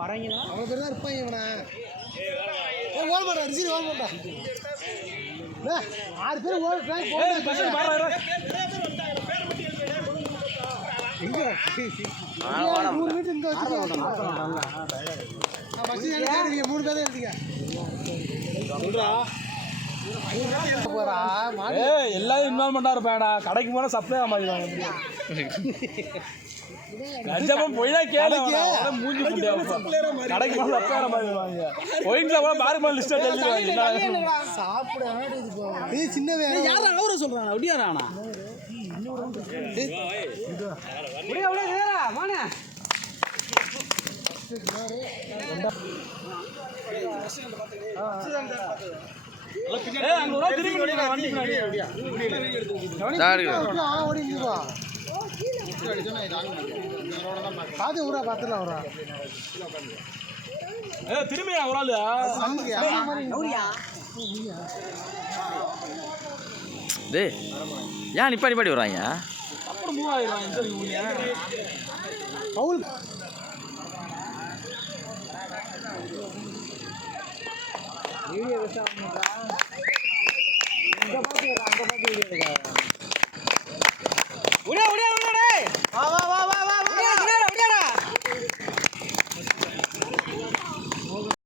வரீங்களா அவ்வளோ பேர் தான் இருப்பாங்க இவனை ஓட மாட்டா ரிசீவ் ஓட மாட்டா 6 பேர் ஓட ட்ரை போடுறாங்க எங்க 3 மீட்டர் இங்க வச்சிருக்காங்க நான் பஸ் ஏறிங்க 3 பேர் ஏறிங்க சொல்றா போறா ஏய் எல்லாரும் இன்வால்வ்மெண்டா இருப்பாடா கடைக்கு போனா சப்ளை ஆமாயிடுவாங்க கஞ்சப்பம் போய்னா கேளு மூஞ்சி புண்டியா கடைக்கு போனா சப்ளை ஆமாயிடுவாங்க போயிங்க போனா பாருக்கு மேல லிஸ்ட் எழுதிடுவாங்க சாப்பிட இது போ ஏய் சின்னவே யாரா அவர சொல்றானா ஒடியாரானா ஒடியா ஒடியா ஏறா மானே ஏய் அங்க ஒரு திரும்பி நின்னு வண்டி பின்னாடி சாடி ஓடி நீவா பாத்து ஊரா பாத்துலாம் ஊரா ஏய் திரும்பி ஒரு ஆளு அவரியா டேய் ஏன் நிப்பாடி வராங்க அப்புறம் மூவ் ஆயிடுவாங்க இந்த பவுல் வீடியோ வெச்சா